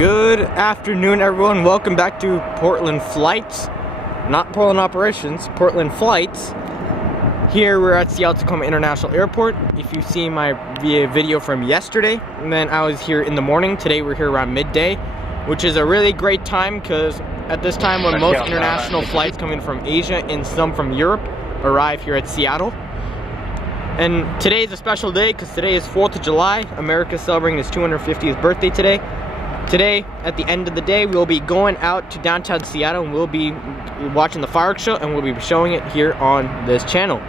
Good afternoon, everyone. Welcome back to Portland Flights. Not Portland Operations, Portland Flights. Here we're at Seattle Tacoma International Airport. If you see my video from yesterday, then I was here in the morning. Today we're here around midday, which is a really great time because at this time when most international flights coming from Asia and some from Europe arrive here at Seattle. And today is a special day because today is 4th of July. America is celebrating its 250th birthday today. Today, at the end of the day, we'll be going out to downtown Seattle and we'll be watching the fireworks show and we'll be showing it here on this channel.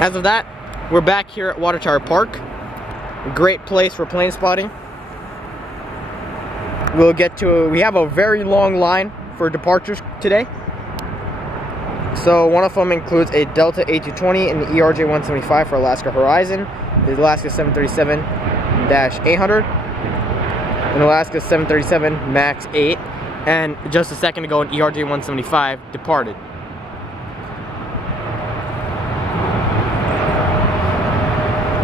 As of that, we're back here at Water Tower Park. A great place for plane spotting. We have a very long line for departures today. So one of them includes a Delta A220 and the ERJ-175 for Alaska Horizon, the Alaska 737-800. An Alaska 737 MAX 8, and just a second ago an ERJ-175 departed.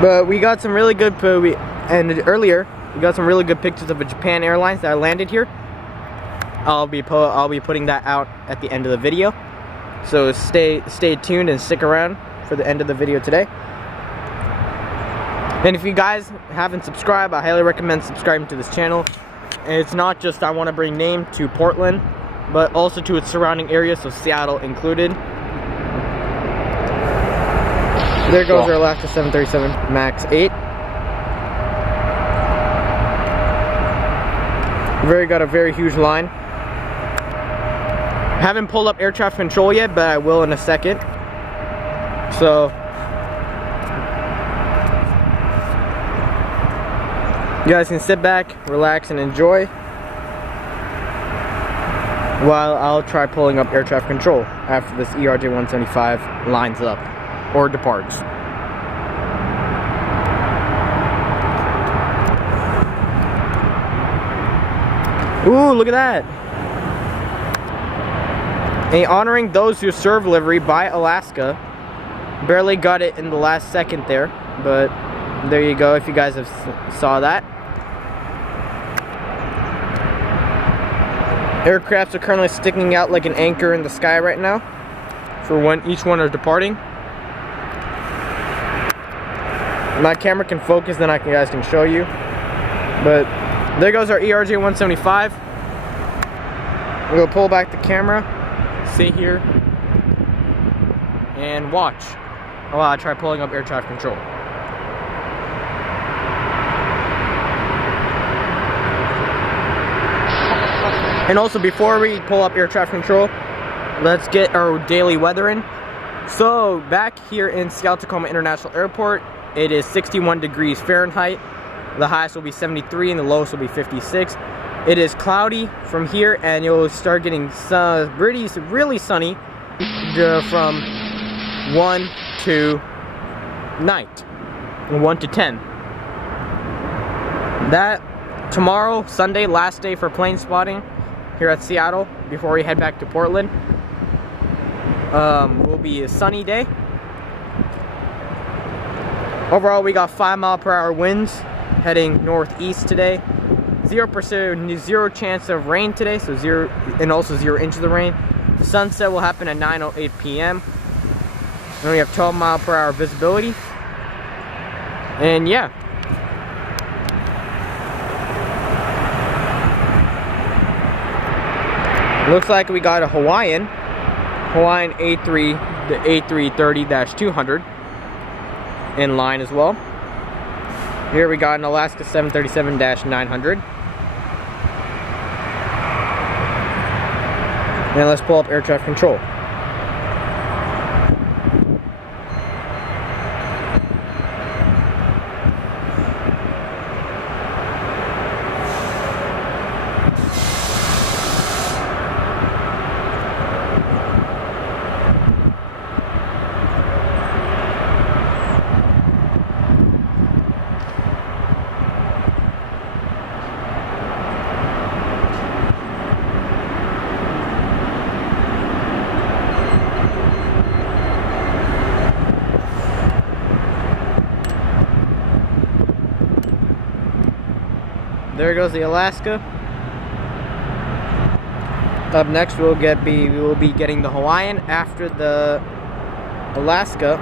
But we got some really good earlier we got some really good pictures of a Japan Airlines that landed here. I'll be putting that out at the end of the video. So stay tuned and stick around for the end of the video today. And if you guys haven't subscribed, I highly recommend subscribing to this channel. And it's not just I want to bring name to Portland, but also to its surrounding areas, so Seattle included. There goes our Alaska 737 MAX 8. Got a very huge line. Haven't pulled up air traffic control yet, but I will in a second. So you guys can sit back, relax, and enjoy while I'll try pulling up air traffic control after this ERJ-175 lines up or departs. Ooh, look at that! And honoring those who serve livery by Alaska. Barely got it in the last second there, but there you go if you guys have saw that. Aircrafts are currently sticking out like an anchor in the sky right now for when each one are departing. My camera can focus, then you guys can show you. But there goes our ERJ-175. We'll pull back the camera, sit here, and watch while I try pulling up air traffic control. And also, before we pull up air traffic control, let's get our daily weather in. So, back here in Seattle Tacoma International Airport, it is 61 degrees Fahrenheit. The highest will be 73 and the lowest will be 56. It is cloudy from here, and you'll start getting really sunny from 1 to night, 1 to 10. That tomorrow, Sunday, last day for plane spotting here at Seattle before we head back to Portland, will be a sunny day. Overall, we got 5-mile-per-hour winds heading northeast today. 0% chance of rain today, so 0 inches of rain. Sunset will happen at 9:08 p.m. And we have 12-mile-per-hour visibility. And yeah. Looks like we got a Hawaiian A330-200 in line as well. Here we got an Alaska 737-900. And let's pull up air traffic control. there goes the Alaska. Up next, we will be getting the Hawaiian after the Alaska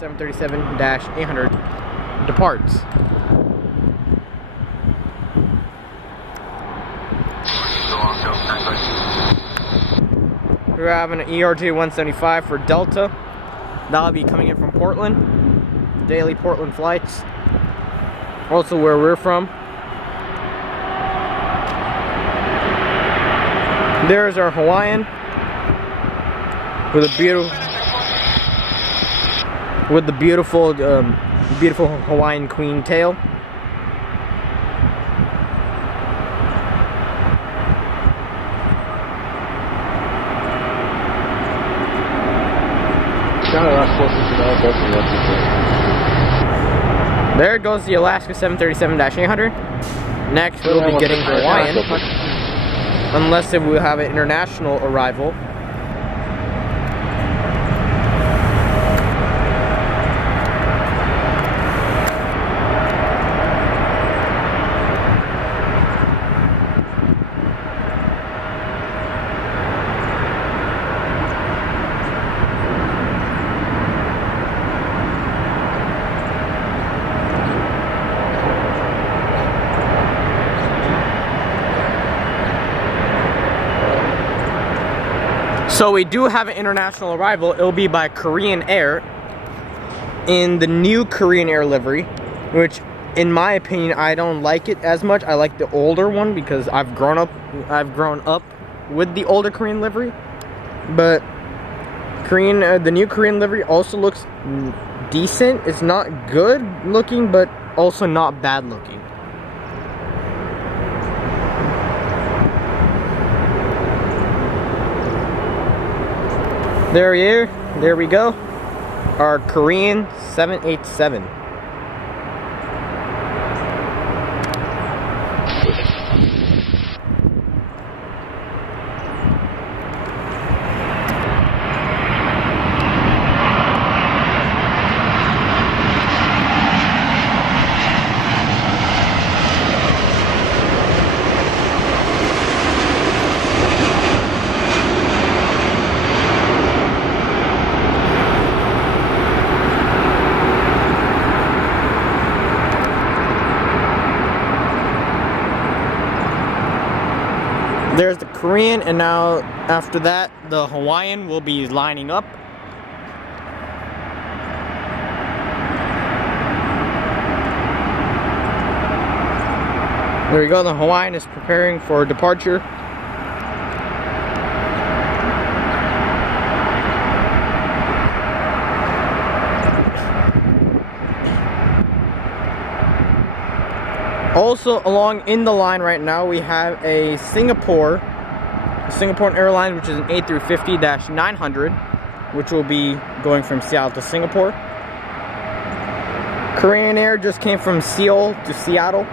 737-800 departs. We're having an ERJ-175 for Delta. That'll be coming in from Portland. Daily Portland flights. Also where we're from. There's our Hawaiian with the beautiful Hawaiian queen tail. There goes the Alaska 737-800. Next, we'll be getting the Hawaiian, unless we will have an international arrival. So we do have an international arrival. It'll be by Korean Air in the new Korean Air livery, which in my opinion I don't like it as much. I like the older one because I've grown up with the older Korean livery. But the new Korean livery also looks decent. It's not good looking, but also not bad looking. There we go. Our Korean 787. There's the Korean, and now after that the Hawaiian will be lining up. There we go, the Hawaiian is preparing for departure. Also along in the line right now we have a Singapore Airlines, which is an A350-900, which will be going from Seattle to Singapore. Korean Air just came from Seoul to Seattle.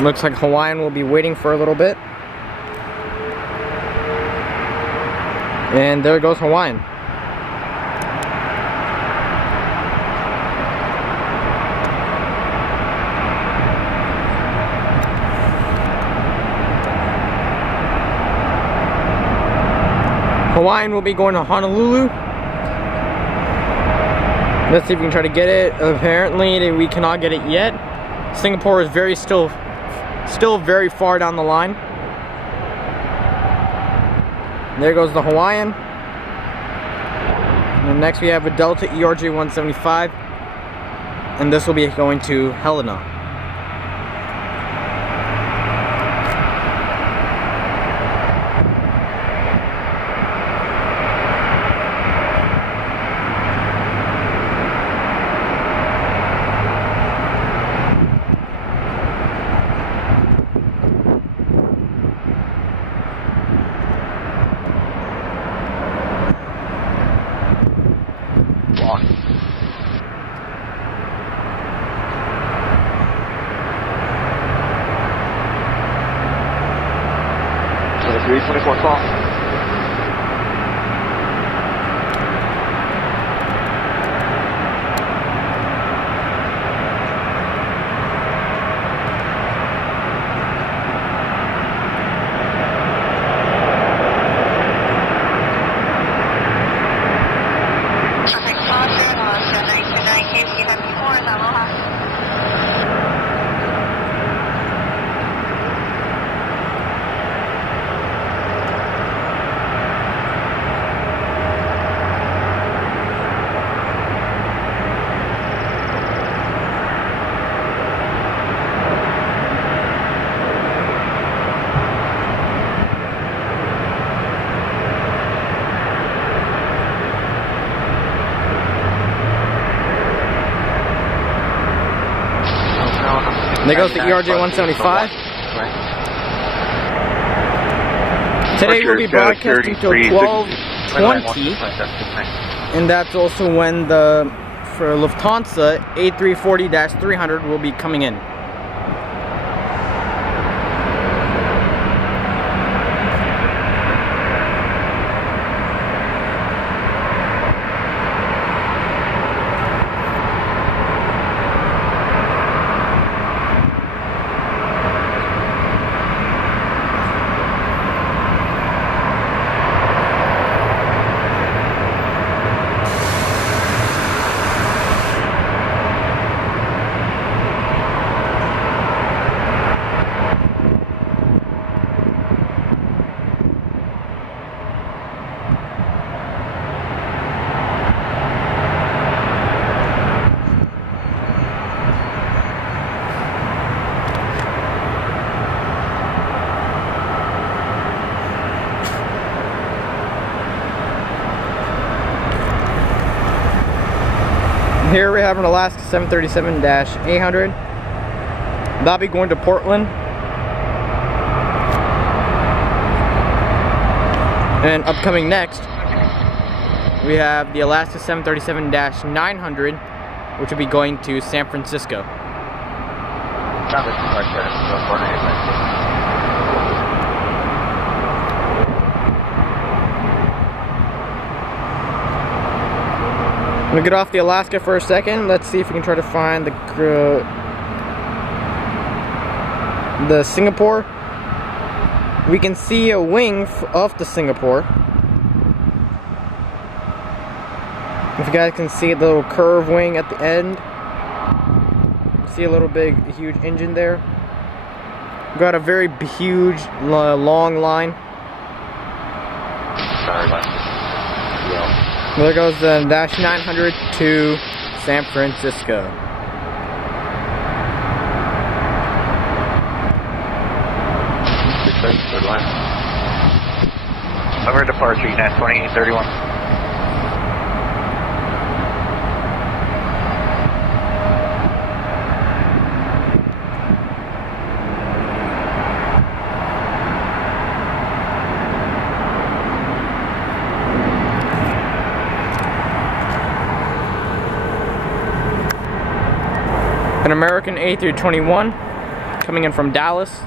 Looks like Hawaiian will be waiting for a little bit. And there goes Hawaiian. Hawaiian will be going to Honolulu. Let's see if we can try to get it. Apparently we cannot get it yet. Singapore is still very far down the line. There goes the Hawaiian. And then next we have a Delta ERJ 175. And this will be going to Helena. So the 324 call. There goes the ERJ 175. Today we'll be broadcasting till 12:20, and that's also when for Lufthansa A340-300 will be coming in. Here we have an Alaska 737-800. That'll be going to Portland. And upcoming next, we have the Alaska 737-900, which will be going to San Francisco. I'm gonna get off the Alaska for a second. Let's see if we can try to find the Singapore. We can see a wing of the Singapore. If you guys can see the little curved wing at the end. See a little huge engine there. Got a very huge, long line. Sorry about that. Yeah. There goes the Dash 900 to San Francisco. Third line. Over departure, United 2831. An American A321 coming in from Dallas.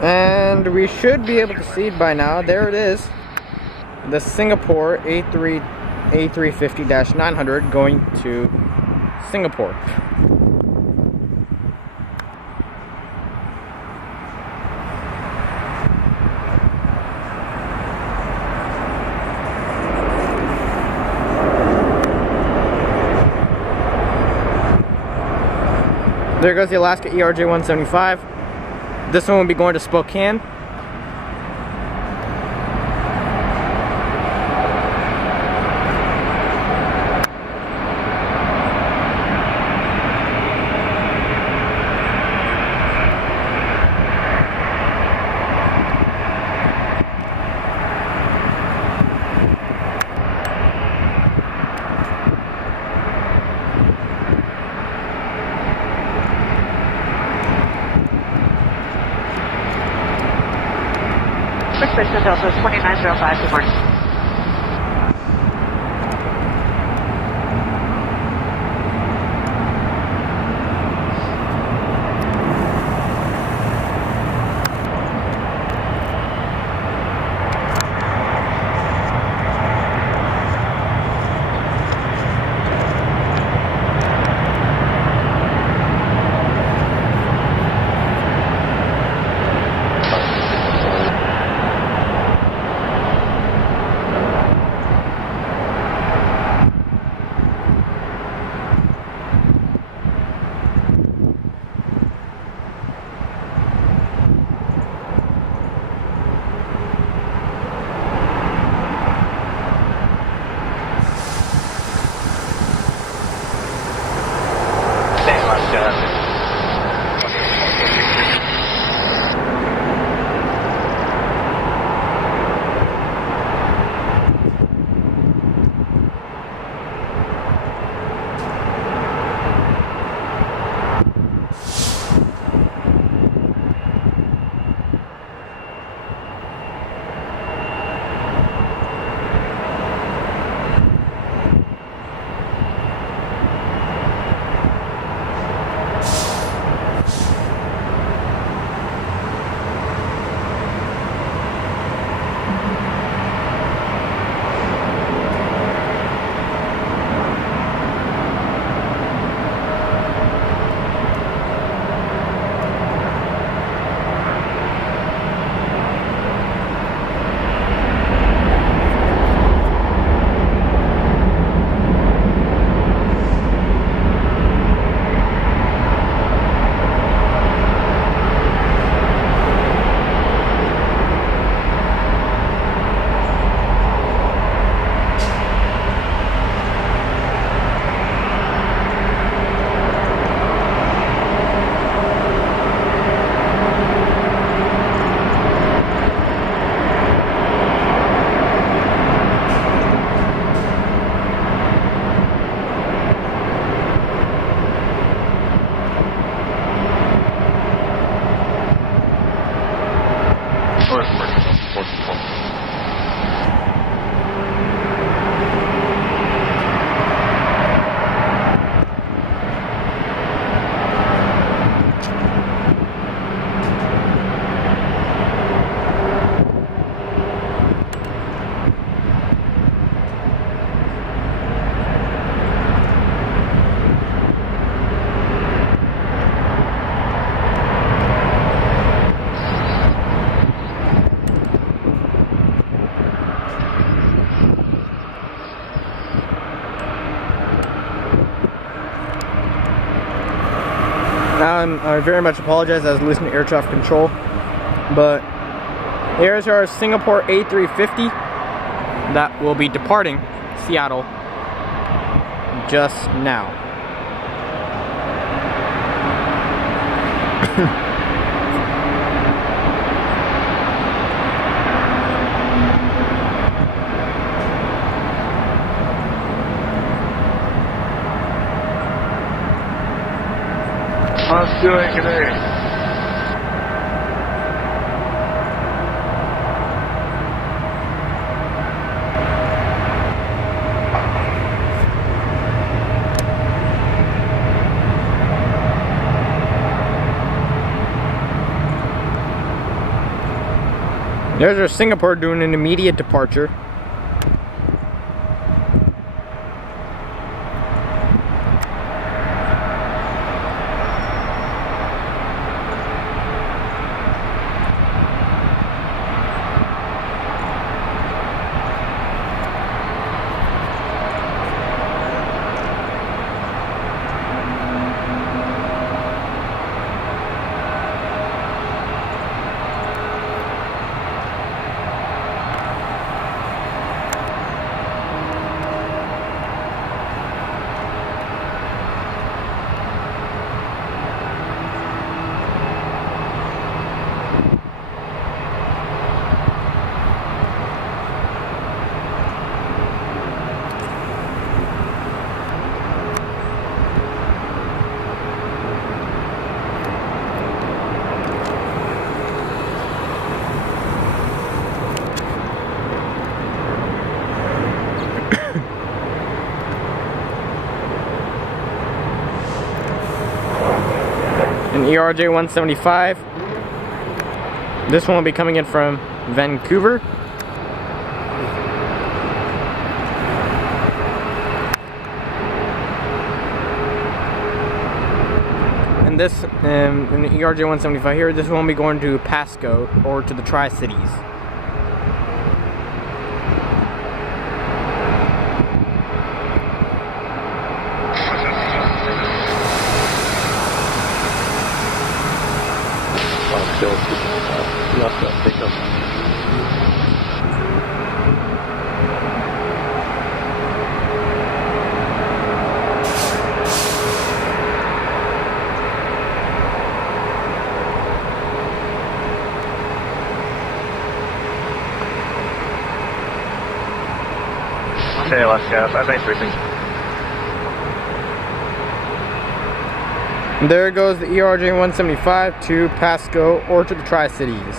And we should be able to see it by now. There it is. The Singapore A350-900 going to Singapore. There goes the Alaska ERJ 175. This one will be going to Spokane. Delta 2905, good morning. I very much apologize. I was listening to air traffic control, but here's our Singapore A350 that will be departing Seattle just now. How's it doing today? There's our Singapore doing an immediate departure. An ERJ 175. This one will be coming in from Vancouver. And this, in the ERJ 175 here, this one will be going to Pasco or to the Tri-Cities. Okay, let's go. Thanks, briefing. There goes the ERJ 175 to Pasco or to the Tri-Cities.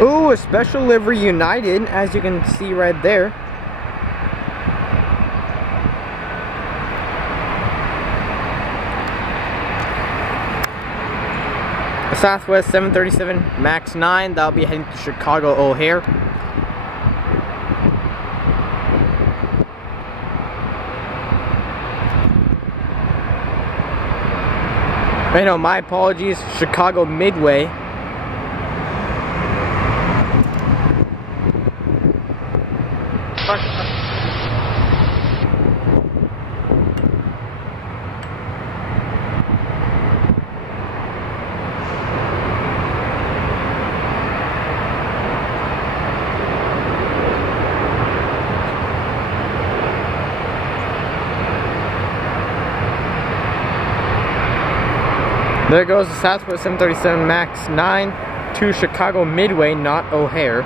Ooh, a special livery United, as you can see right there. A Southwest 737 MAX 9, that'll be heading to Chicago O'Hare. I know, my apologies, Chicago Midway. There goes the Southwest 737 MAX 9 to Chicago Midway, not O'Hare.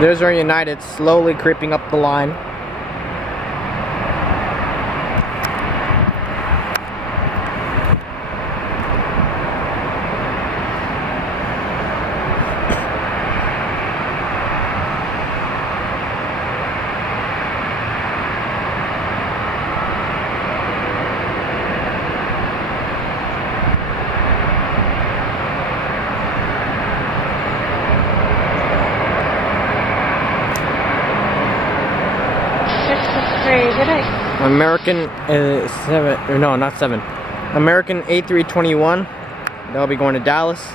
There's our United slowly creeping up the line. American 7, or no, not 7. American A321. That'll be going to Dallas.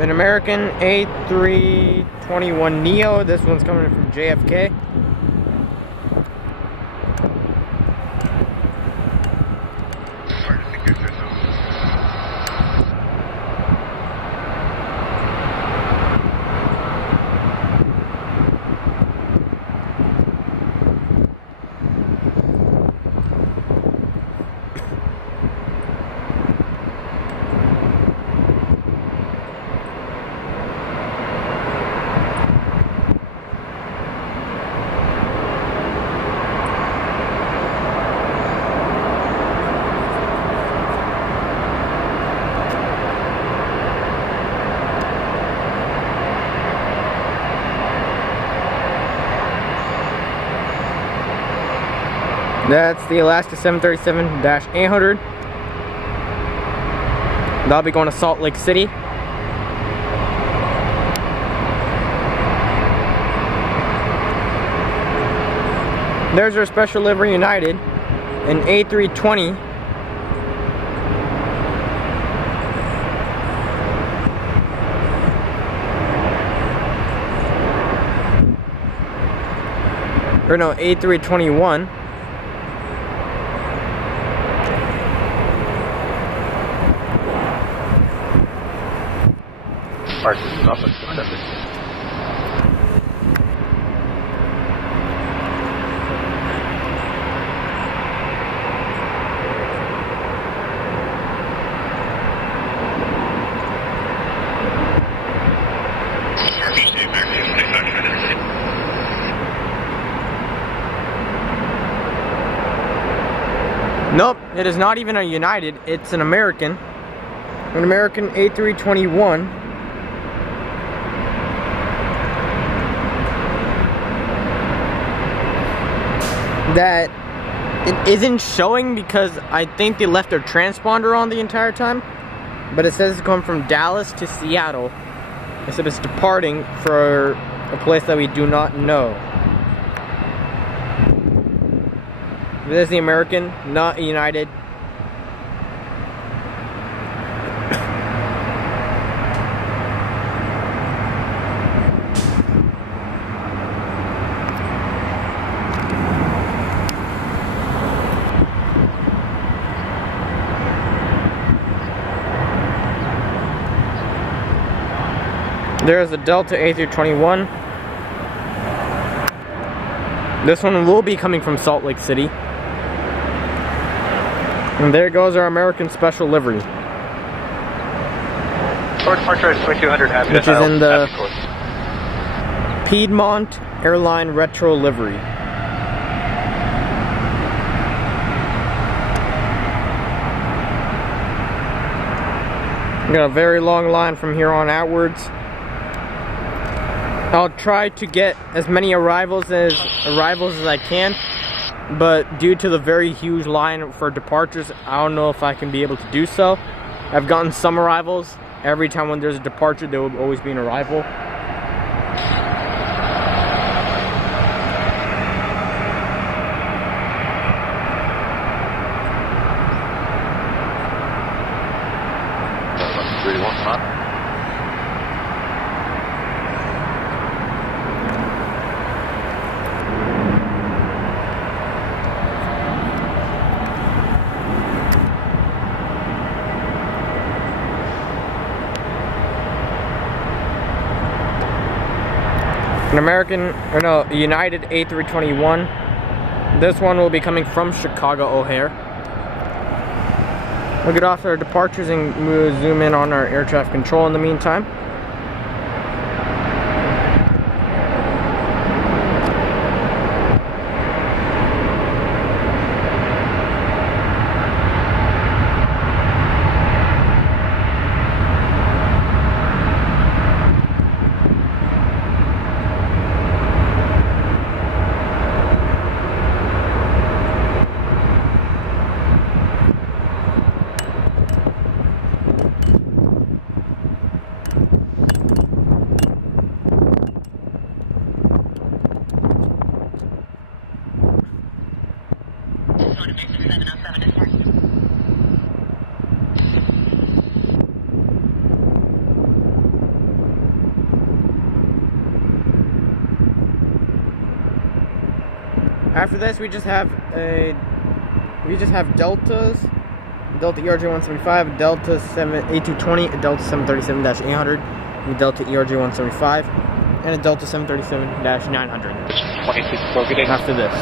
An American A321 Neo. This one's coming from JFK. That's the Alaska 737-800. That'll be going to Salt Lake City. There's our Special Livery United, an A320. Or no, A321. Nope, it is not even a United, it's an American. An American A321. That it isn't showing because I think they left their transponder on the entire time. But it says it's going from Dallas to Seattle. It said it's departing for a place that we do not know. This is the American, not United. There's a Delta A321. This one will be coming from Salt Lake City. And there goes our American special livery. Short departure is 2200, which is in the Piedmont Airline Retro livery. We got a very long line from here on outwards. I'll try to get as many arrivals as I can, but due to the very huge line for departures, I don't know if I can be able to do so. I've gotten some arrivals. Every time when there's a departure, there will always be an arrival. An American, or no, United A321. This one will be coming from Chicago O'Hare. We'll get off our departures and we'll zoom in on our air traffic control in the meantime. After this, we just have Deltas, Delta ERJ-175, Delta A220, a Delta 737-800, a Delta ERJ-175, and a Delta 737-900. After this.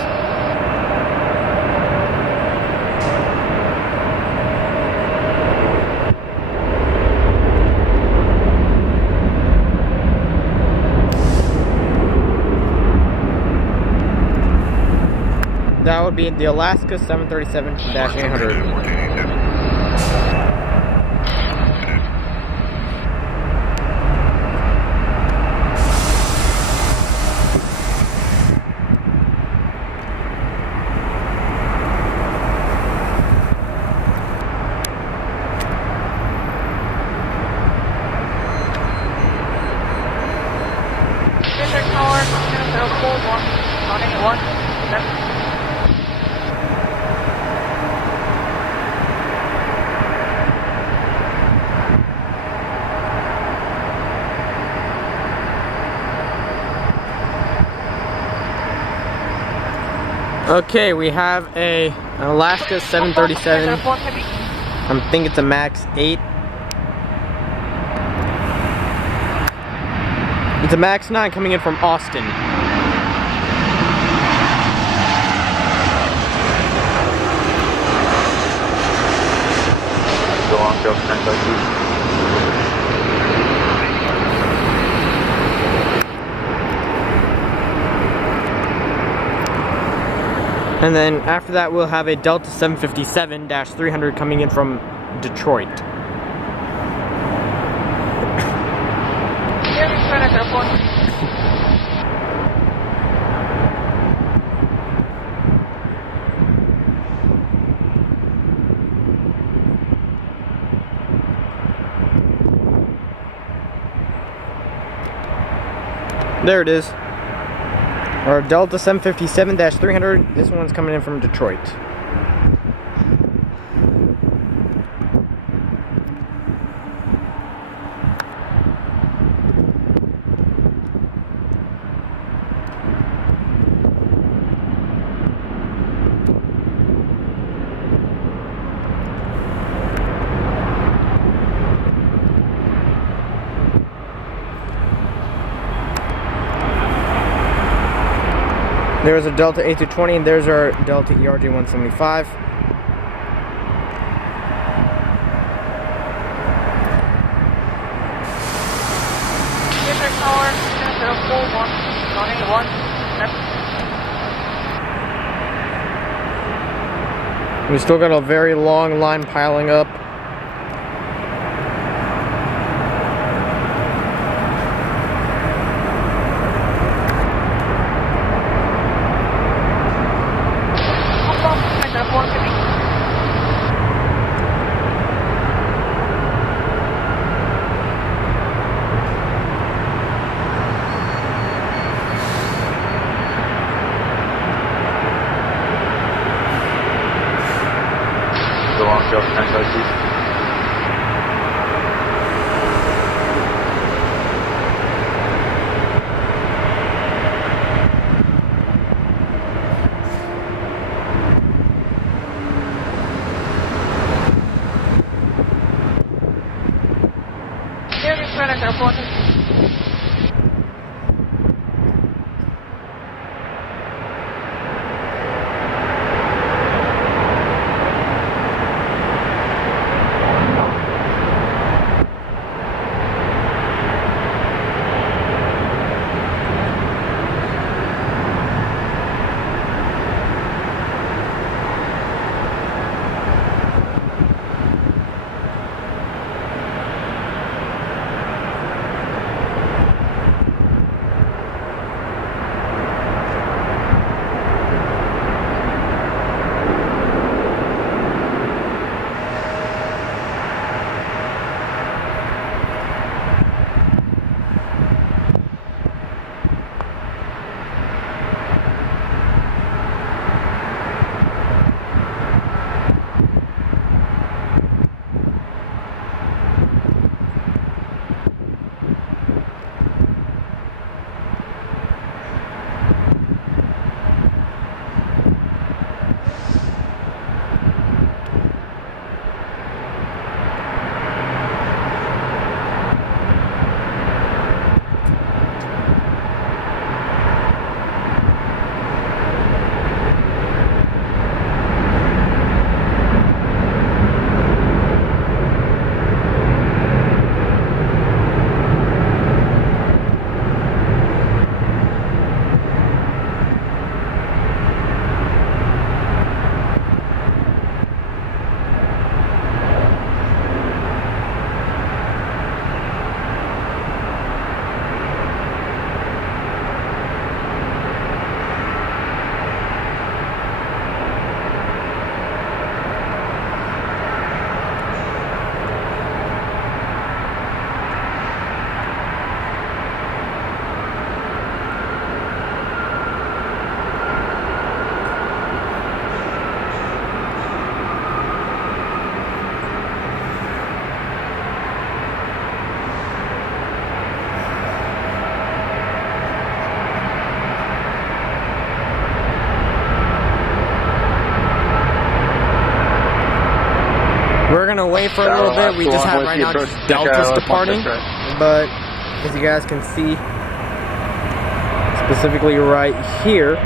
That would be the Alaska 737-800. Okay, we have an Alaska 737. I think it's a Max 8. It's a Max 9 coming in from Austin. Go on, go, 10 And then after that, we'll have a Delta 757-300 coming in from Detroit. There it is. Our Delta 757-300. This one's coming in from Detroit. There's a Delta A220, and there's our Delta ERJ-175. We still got a very long line piling up. The long tail standby, please. We're gonna wait for a little bit. We just have right now Deltas departing, but as you guys can see, specifically right here,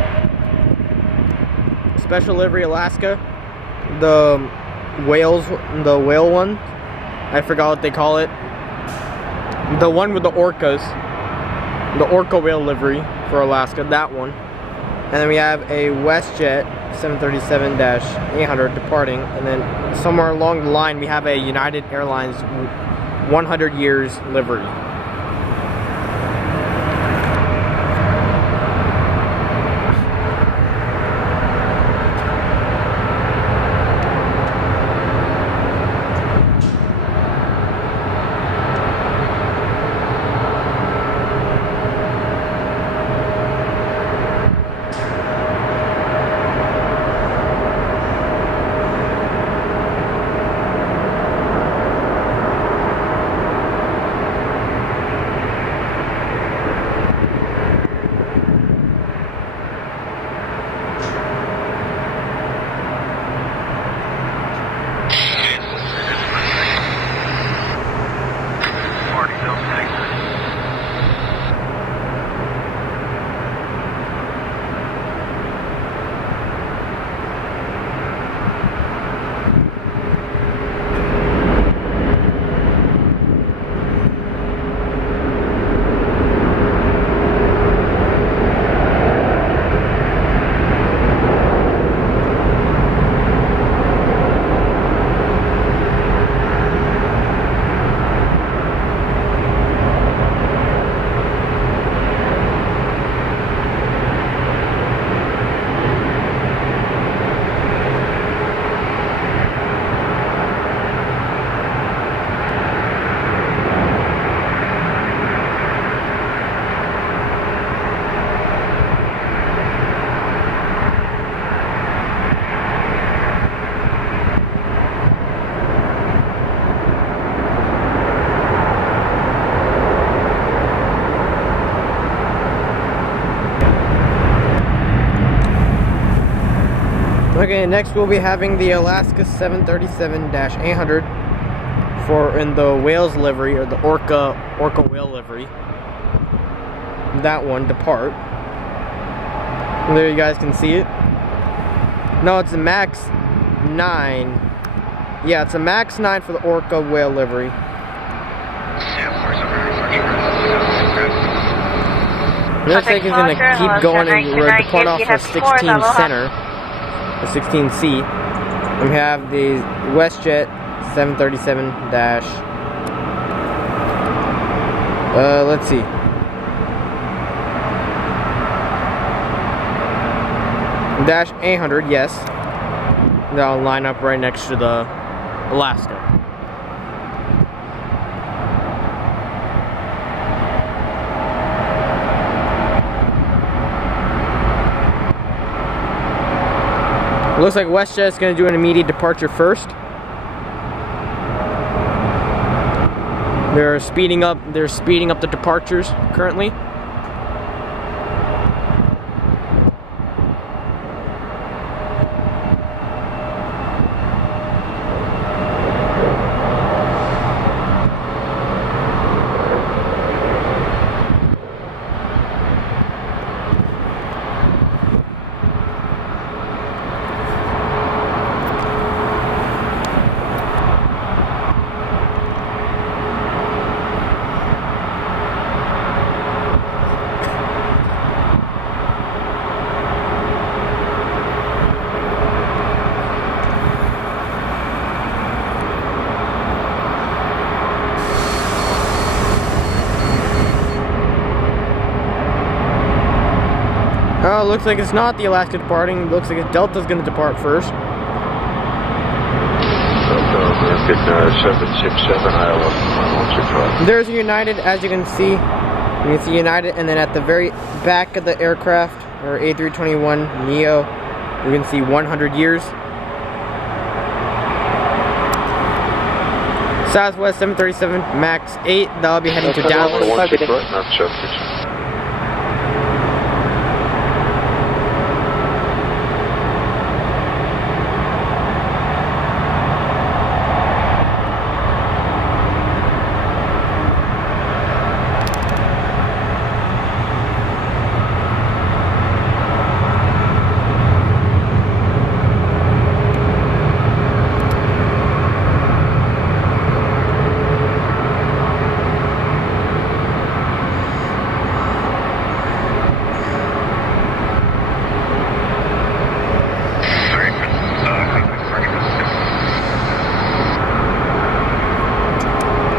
Special Livery Alaska, the whale one, I forgot what they call it, the one with the orcas, the orca whale livery for Alaska, that one. And then we have a WestJet 737-800 departing, and then somewhere along the line we have a United Airlines 100 years livery. Okay, next we'll be having the Alaska 737-800 in the Wales livery, or the Orca whale livery. That one depart. And there you guys can see it. No, it's a Max 9. Yeah, it's a Max 9 for the Orca whale livery. It looks like it's going to keep going, and we're depart off for 16 center. The 16C. And we have the WestJet 737 dash. Let's see. Dash 800, yes. That'll line up right next to the Alaska. Looks like WestJet is going to do an immediate departure first. They're speeding up the departures currently. Oh, looks like it's not the Alaska departing. Looks like Delta's going to depart first. There's a United, as you can see. You can see United, and then at the very back of the aircraft, or A321 Neo, you can see 100 years. Southwest 737 Max 8, that'll be heading to Dallas.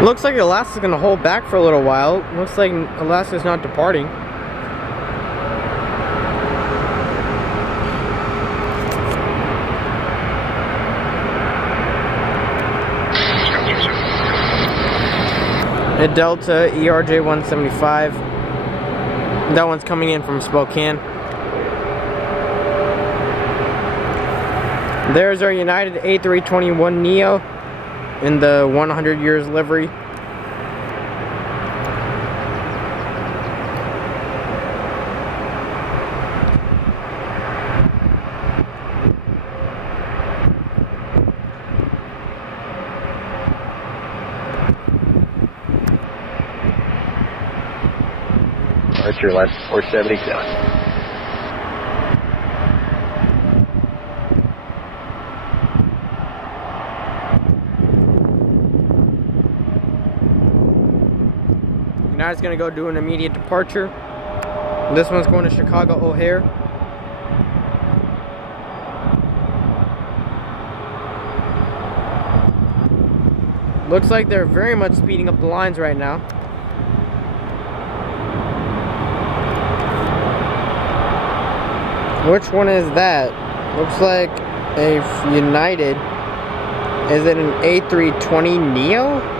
Looks like Alaska's gonna hold back for a little while. Looks like Alaska's not departing. At Delta, ERJ 175. That one's coming in from Spokane. There's our United A321neo in the 100 years livery. Archer left 477. United's gonna go do an immediate departure. This one's going to Chicago O'Hare. Looks like they're very much speeding up the lines right now. Which one is that? Looks like a United. Is it an A320neo?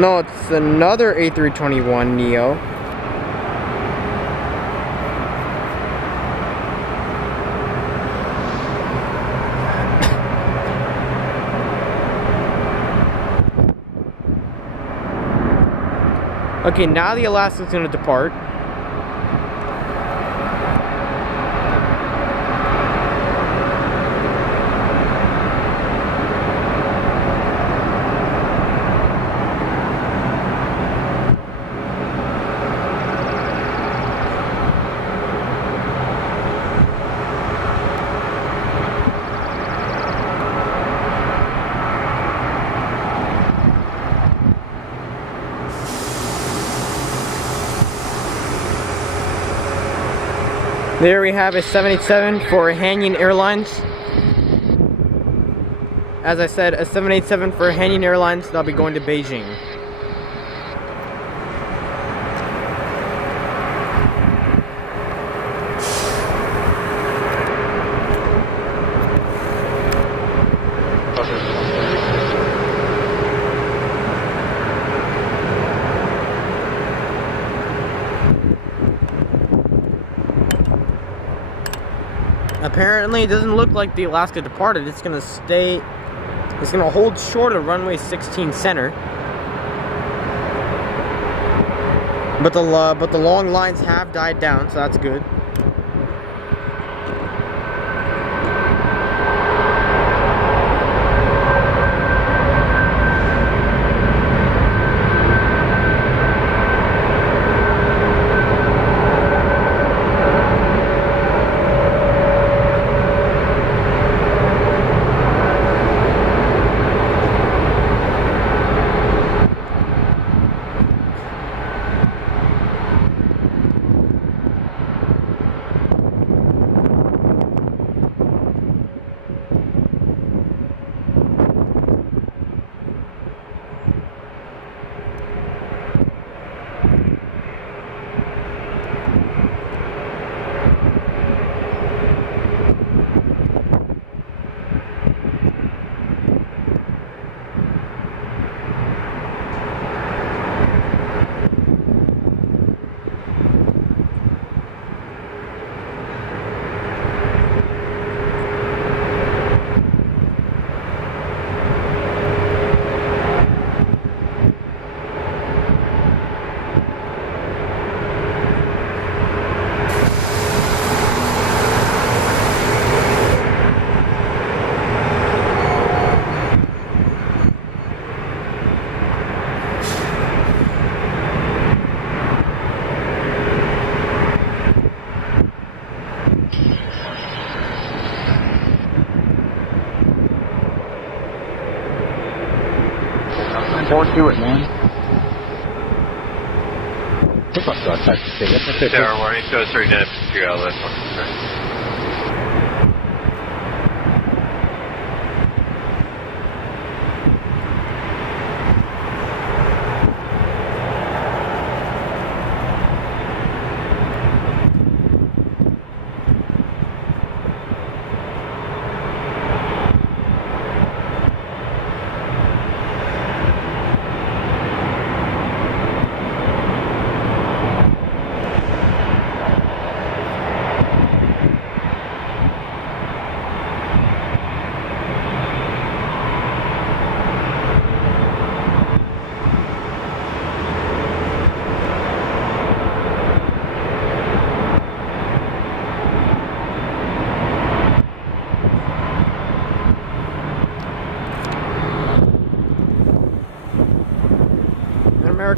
No, it's another A321neo. Okay, now the Alaska's gonna depart. There we have a 787 for Hanyang Airlines. As I said, a 787 for Hanyang Airlines. They'll be going to Beijing. Apparently, it doesn't look like the Alaska departed. It's gonna stay. It's gonna hold short of runway 16 center. But the long lines have died down, so that's good. Don't do it, man. Tower warning, so it's starting to figure out left.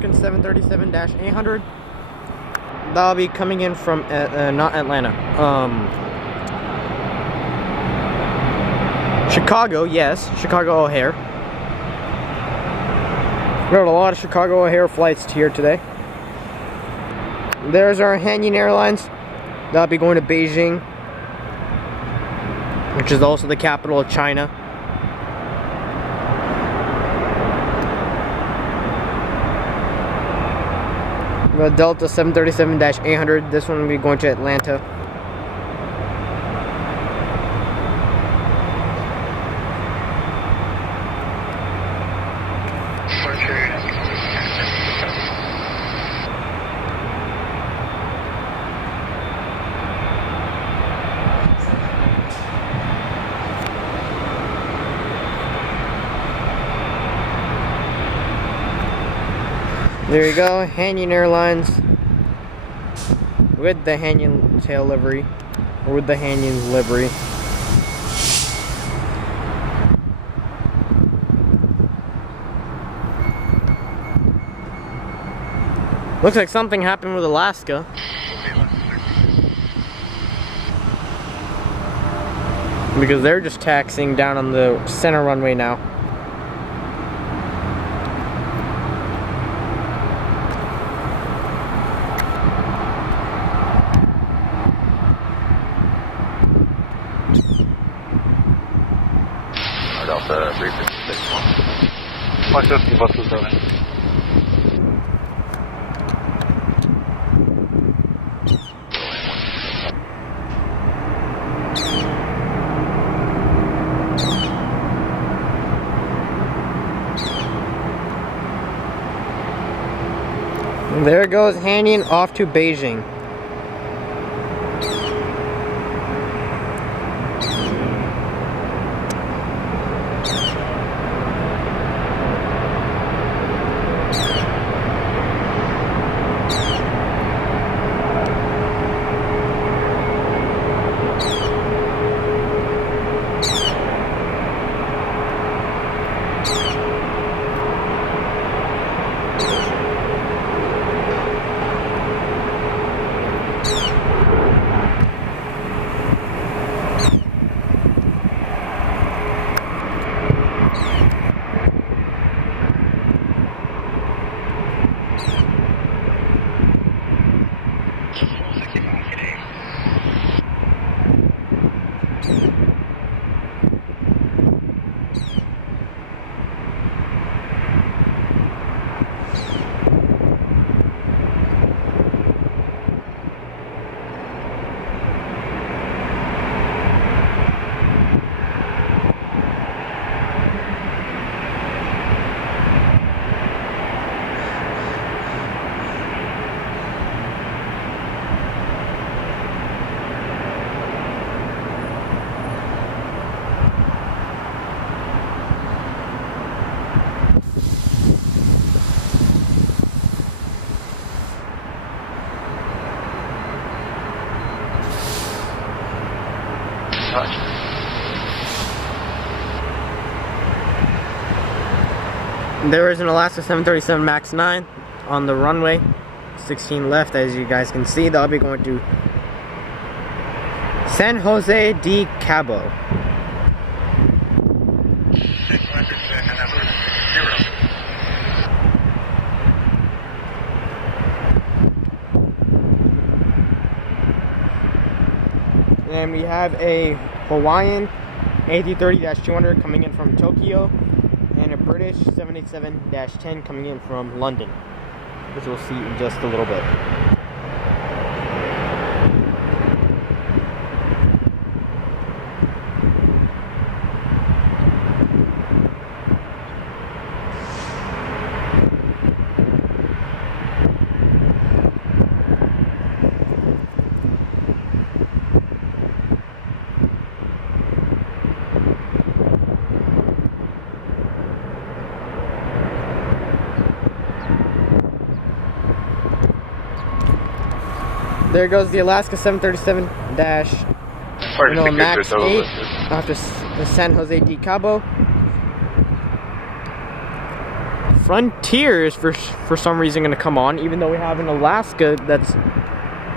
American 737-800. That'll be coming in from not Atlanta. Chicago, yes, Chicago O'Hare. We got a lot of Chicago O'Hare flights here today. There's our Hanyang Airlines. That'll be going to Beijing, which is also the capital of China. We got Delta 737-800. This one will be going to Atlanta. There you go, Hanyang Airlines with the Hanyang tail livery, or with the Hanyang livery. Looks like something happened with Alaska. Because they're just taxiing down on the center runway now. Delta 356. Watch those buses coming. There goes Hanyang off to Beijing. There is an Alaska 737 MAX 9 on the runway, 16 left as you guys can see. That'll be going to San Jose de Cabo. And we have a Hawaiian A330-200 coming in from Tokyo, and a British 787-10 coming in from London, which we'll see in just a little bit. There goes the Alaska 737 MAX 8 after the San Jose de Cabo. Frontier is for some reason going to come on, even though we have an Alaska that's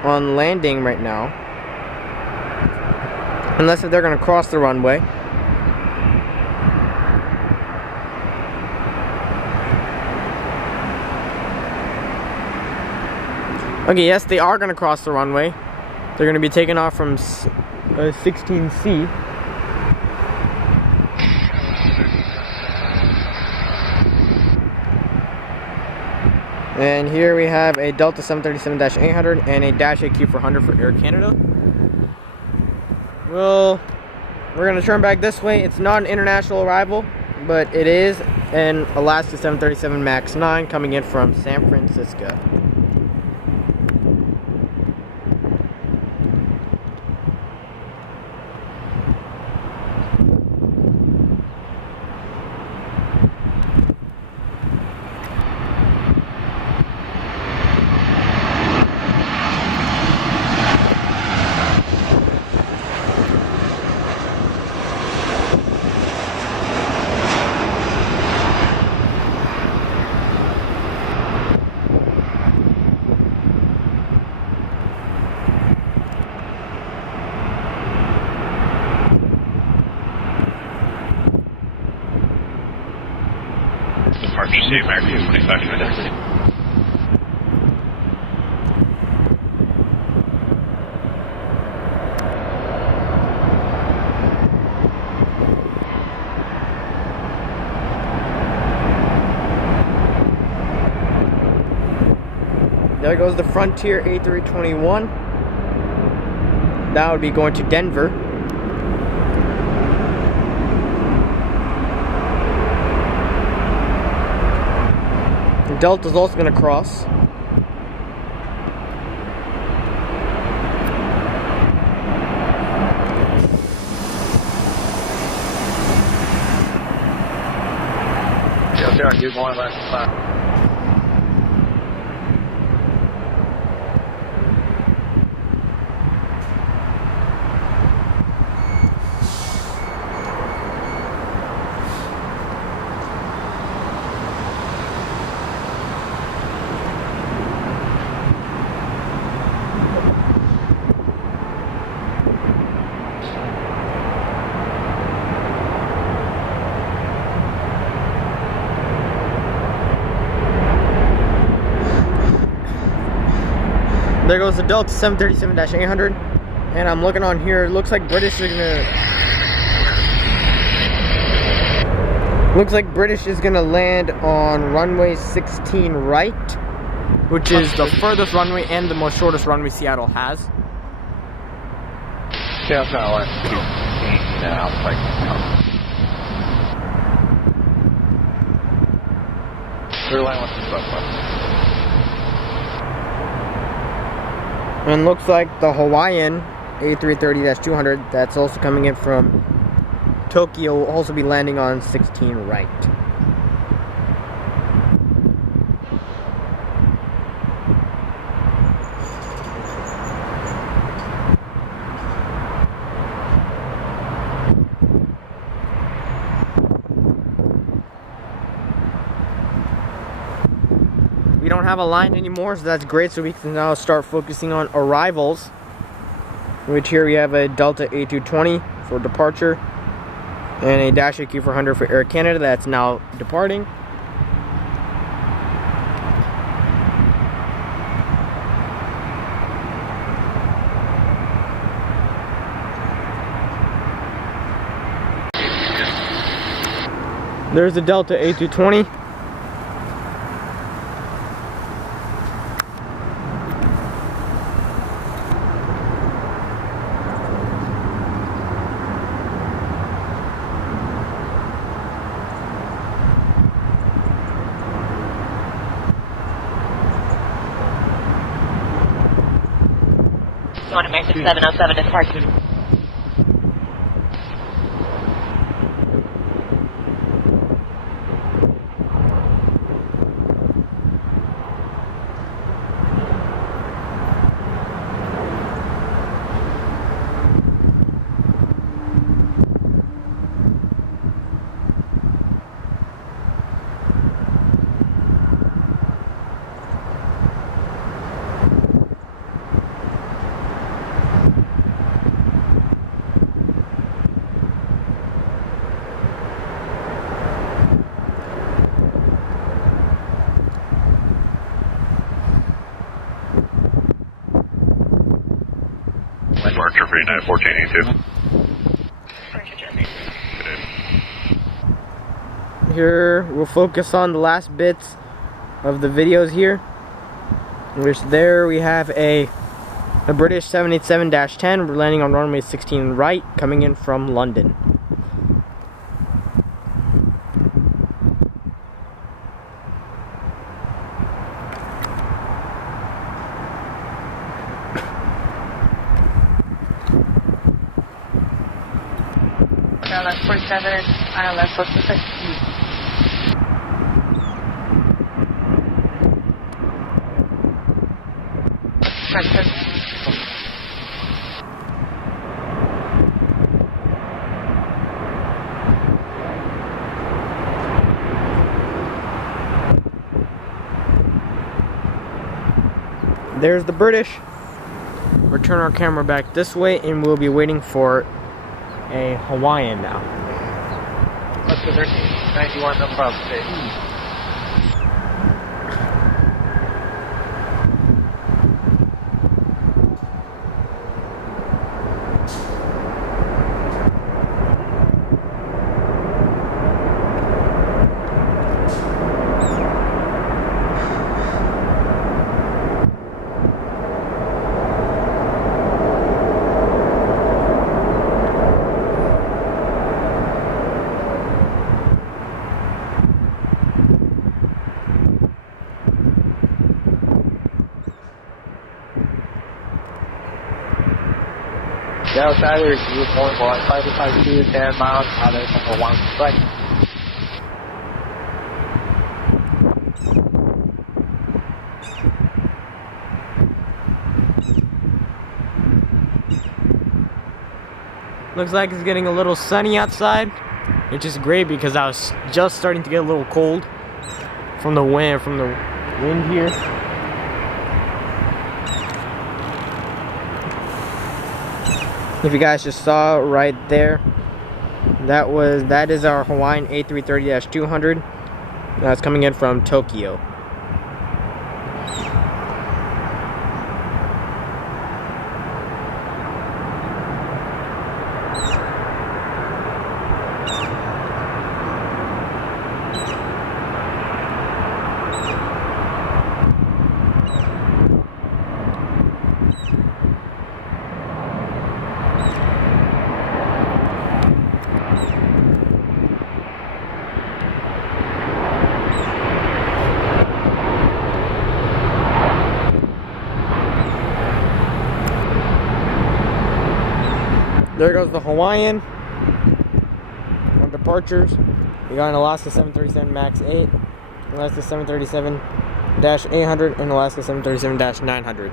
on landing right now. Unless if they're going to cross the runway. Okay, yes, they are going to cross the runway. They're going to be taking off from 16C. And here we have a Delta 737-800 and a Dash AQ400 for Air Canada. Well, we're going to turn back this way. It's not an international arrival, but it is an Alaska 737 MAX 9 coming in from San Francisco. Departure safe, American 25 minutes. There goes the Frontier A321. That would be going to Denver. Delta's also going to cross. Delta, you're going left 5. There goes the Delta 737-800, and I'm looking on here. It looks like British is gonna land on runway 16 right, which is the furthest runway and the most shortest runway Seattle has. Yeah, it's not like 2 now. It's like clear line wants to stop. And looks like the Hawaiian A330-200 that's also coming in from Tokyo will also be landing on 16 right. We don't have a line anymore, so that's great. So we can now start focusing on arrivals, which here we have a Delta A220 for departure and a Dash AQ400 for Air Canada that's now departing. There's the Delta A220. On American 707 departure. 39 1482. Here, we'll focus on the last bits of the videos here. Which there we have a British 787-10. We're landing on runway 16 right, coming in from London. ILS 47, ILS 46. There's the British. We'll turn our camera back this way and we'll be waiting for a Hawaiian now. That's the 1391 no problem. Delta Tyler, you point 552, 10 miles, out of number 1 strike. Looks like it's getting a little sunny outside, which is great because I was just starting to get a little cold from the wind here. If you guys just saw right there, that is our Hawaiian A330-200. That's coming in from Tokyo. There goes the Hawaiian on departures. We got an Alaska 737 MAX 8, Alaska 737-800, and Alaska 737-900.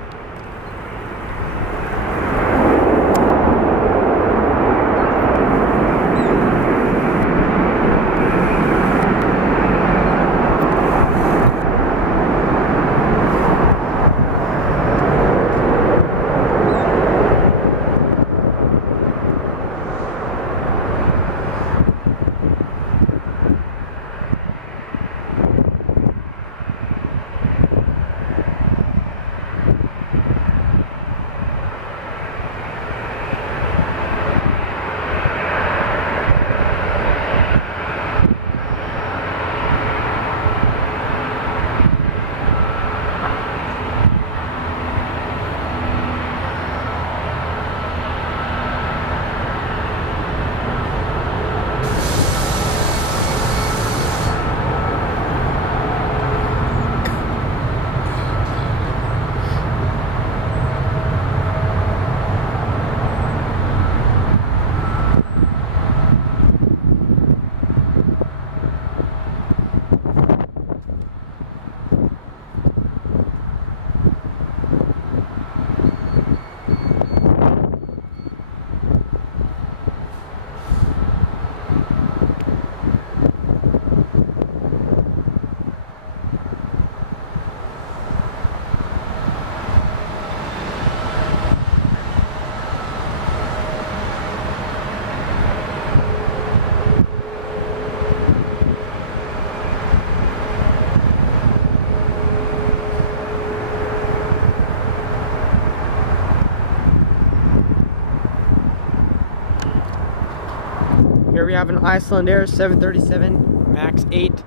Here we have an Icelandair 737 MAX 8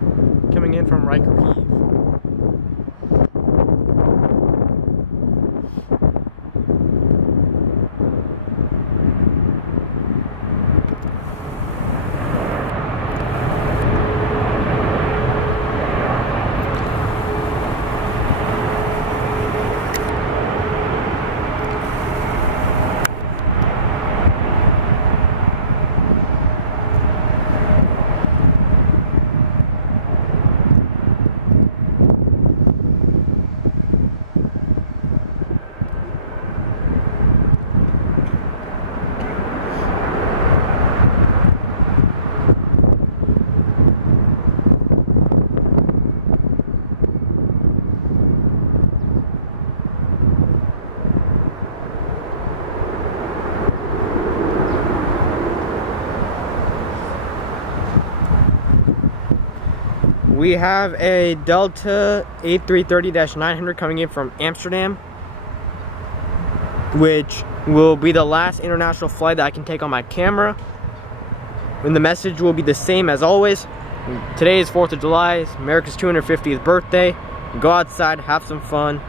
coming in from Reykjavik. We have a Delta A330-900 coming in from Amsterdam, which will be the last international flight that I can take on my camera. And the message will be the same as always. Today is 4th of July, it's America's 250th birthday. Go outside, have some fun.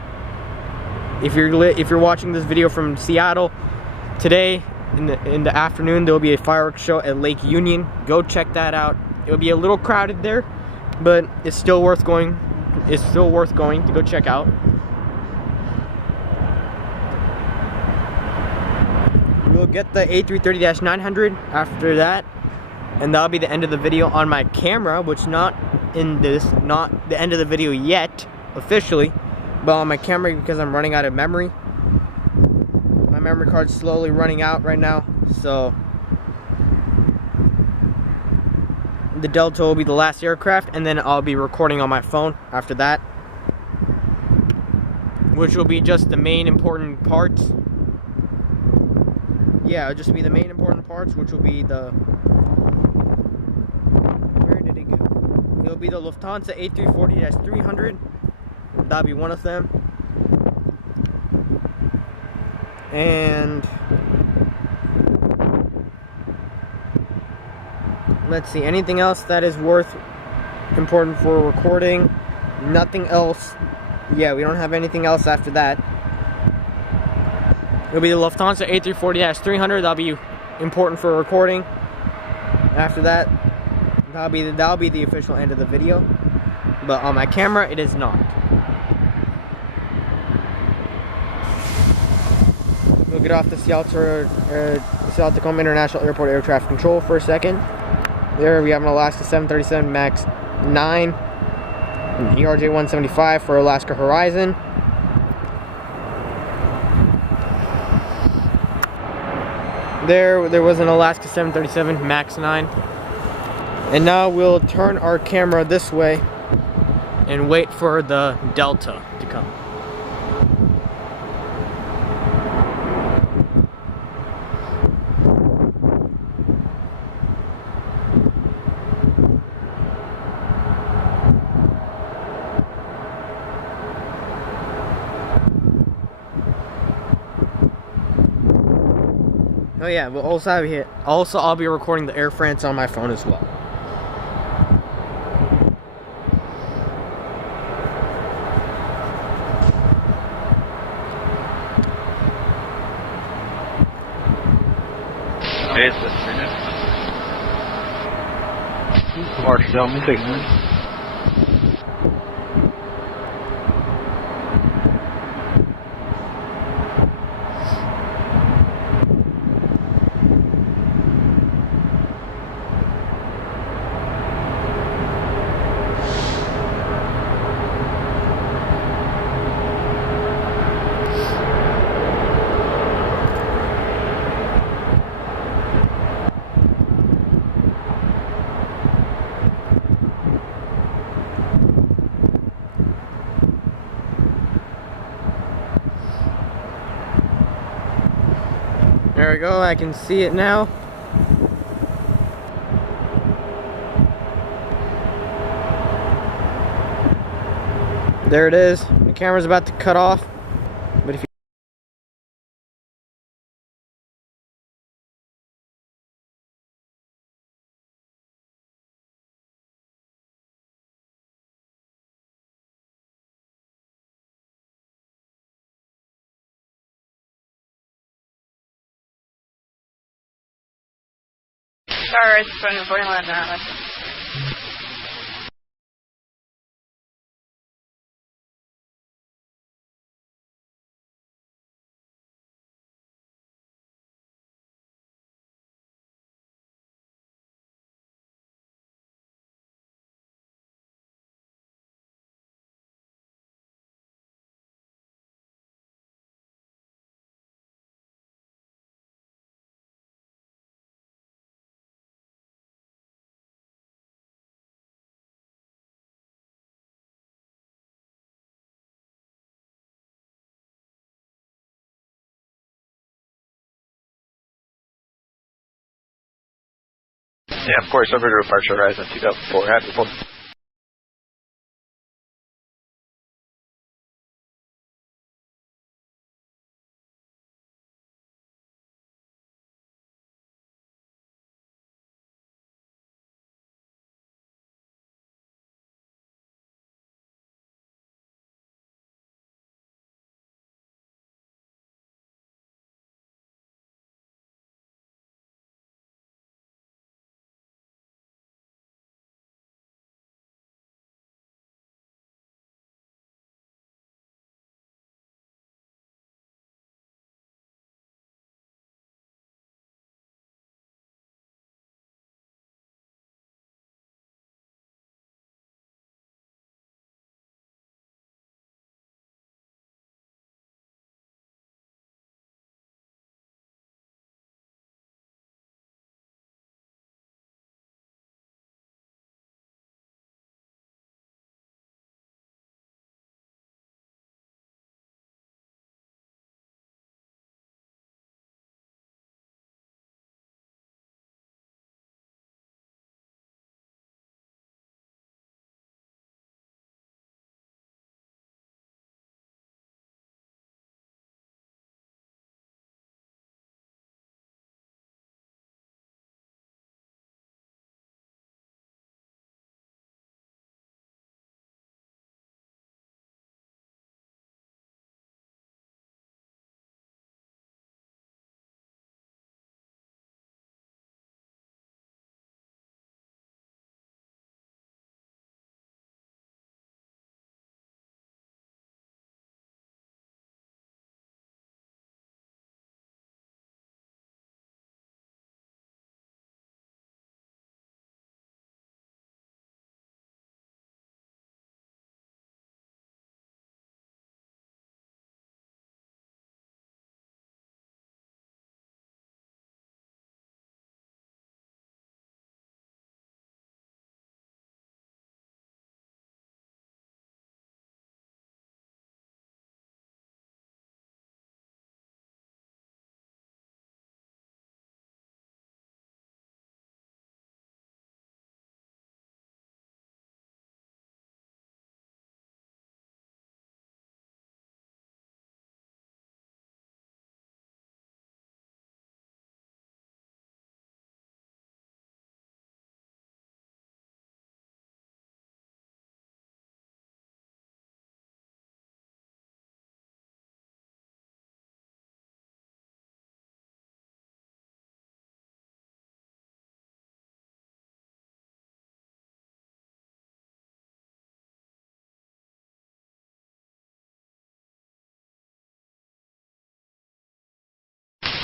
If you're watching this video from Seattle, today in the afternoon there will be a fireworks show at Lake Union. Go check that out. It'll be a little crowded there, but it's still worth going. It's still worth going to go check out. We'll get the A330-900 after that, and that'll be the end of the video on my camera, which not the end of the video yet officially, but on my camera because I'm running out of memory. My memory card's slowly running out right now, so the Delta will be the last aircraft, and then I'll be recording on my phone after that, which will be just the main important parts. Yeah, it'll just be the main important parts, which will be the... Where did it go? It'll be the Lufthansa A340-300. That'll be one of them. And... let's see, anything else that is important for recording? Nothing else. Yeah, we don't have anything else after that. It'll be the Lufthansa A340-300. That'll be important for recording. After that, that'll be the official end of the video. But on my camera, it is not. We'll get off the Seattle Tacoma International Airport Air Traffic Control for a second. There we have an Alaska 737 MAX 9, an ERJ 175 for Alaska Horizon. There was an Alaska 737 MAX 9. And now we'll turn our camera this way and wait for the Delta to come. Oh yeah, we'll also I'll be recording the Air France on my phone as well. It's a minute. Marcel Signal. There we go, I can see it now. There it is. The camera's about to cut off. But if you Sorry, it's from the Boeing now. Yeah, of course, over to departure horizon 2004. Happy full.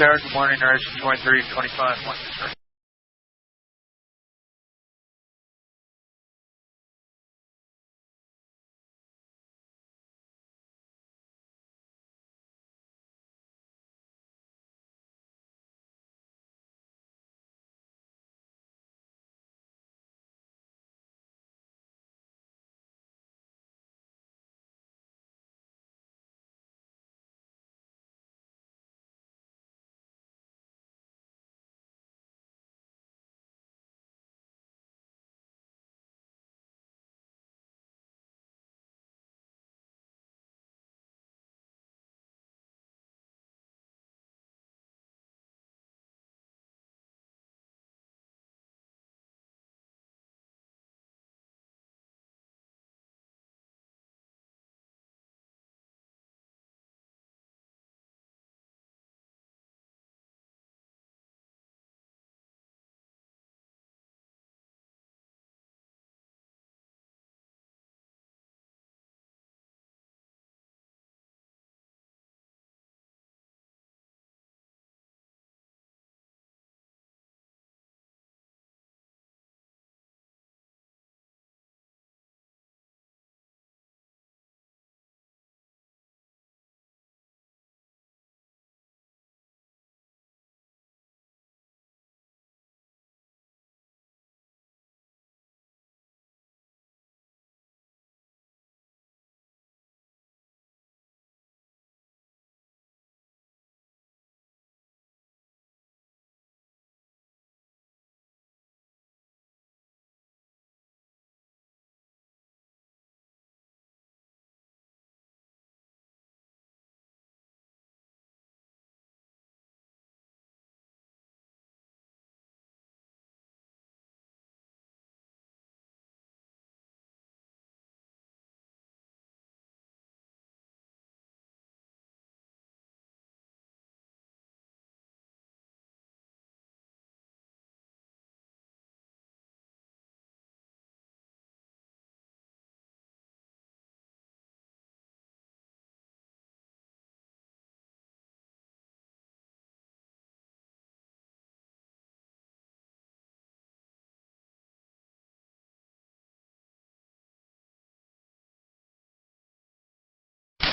Sarah, good morning, Horizon 2325.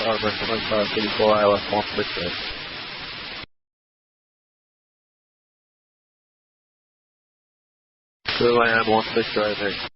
Over 2534, ILS 163. Clear land 163 right there.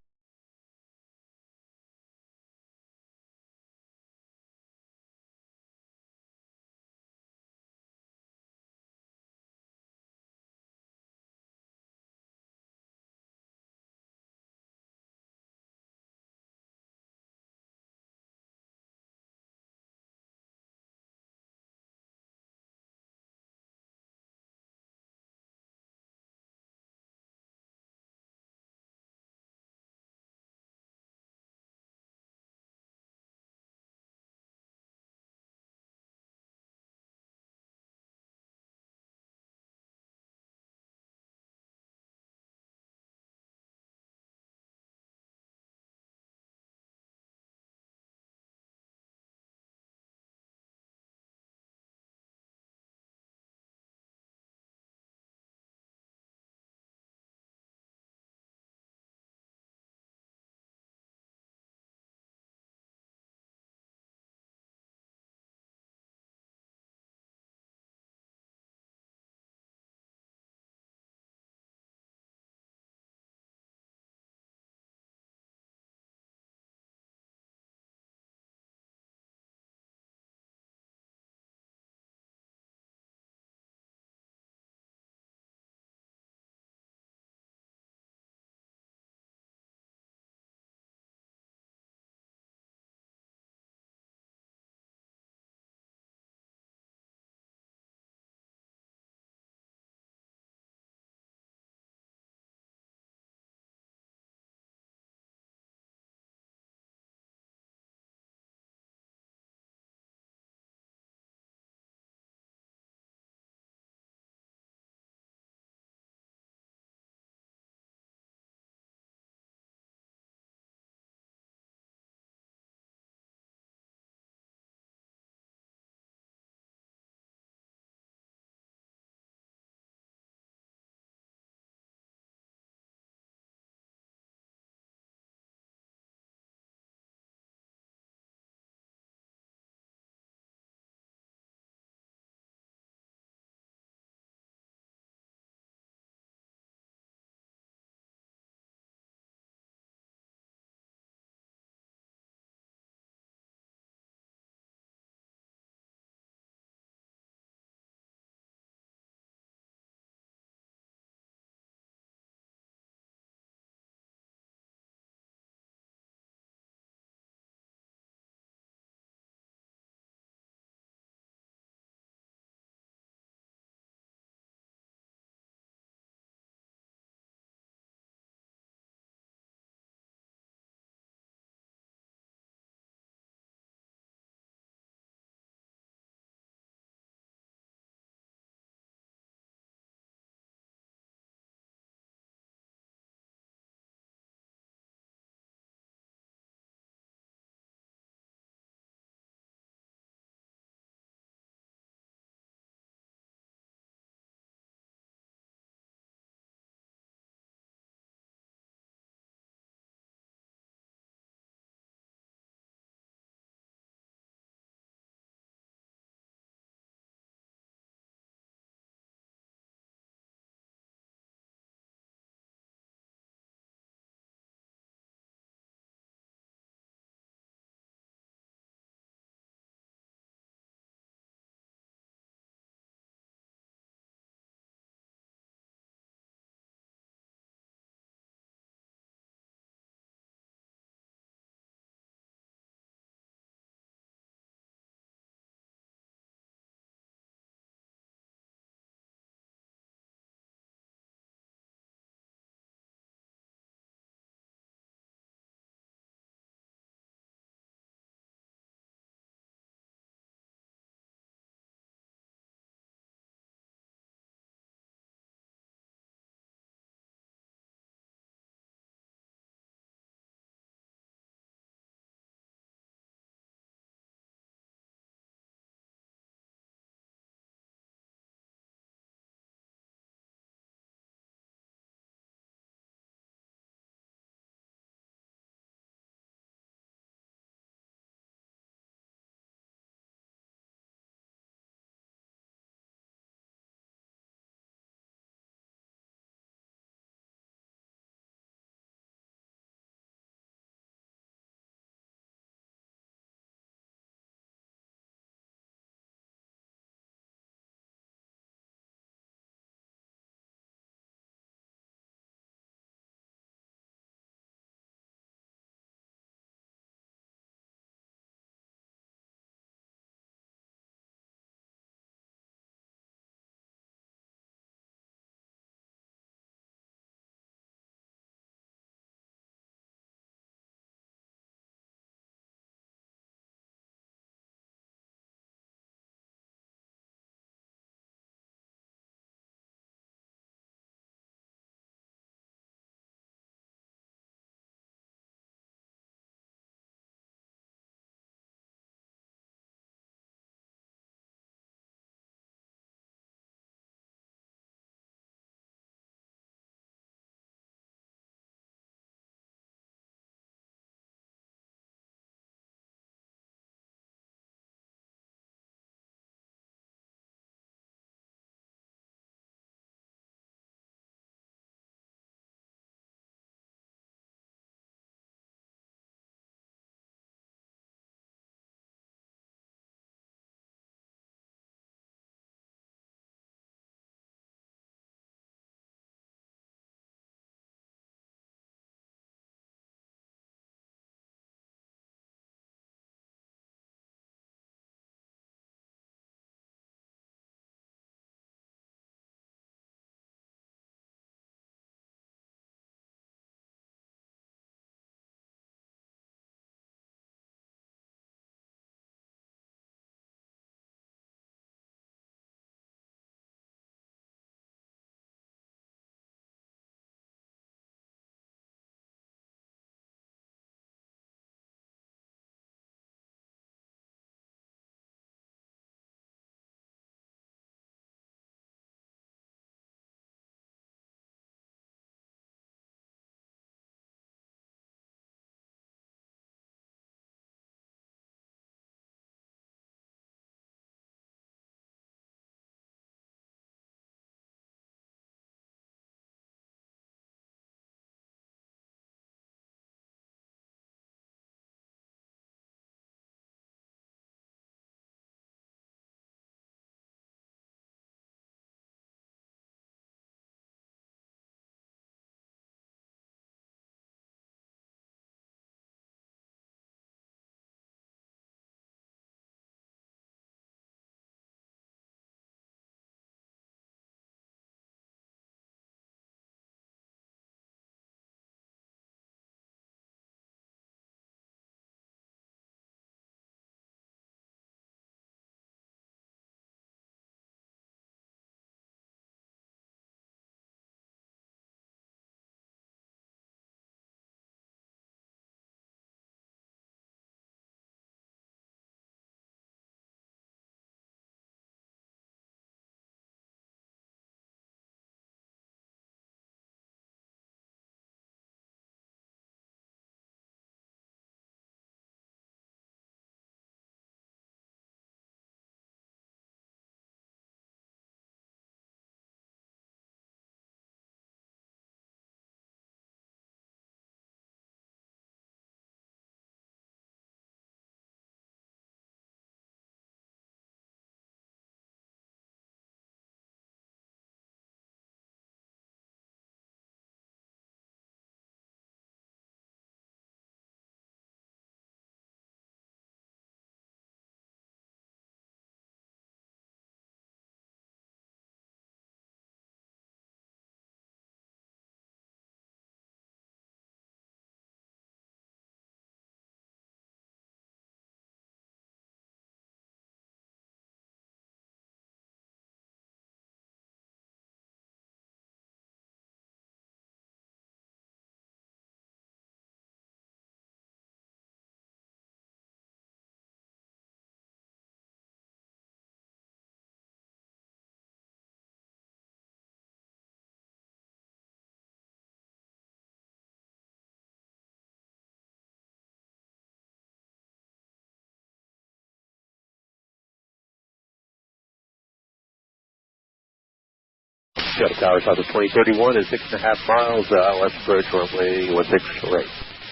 Shuttle Tower, south of 2031 is 6.5 miles, left approach runway 16 right.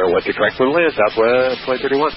Or what's your track for the land, southwest 2031.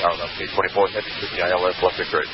Okay, 24, heading to the ILS left right.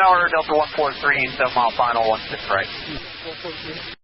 Tower, Delta 143, 7 mile final, 16 right.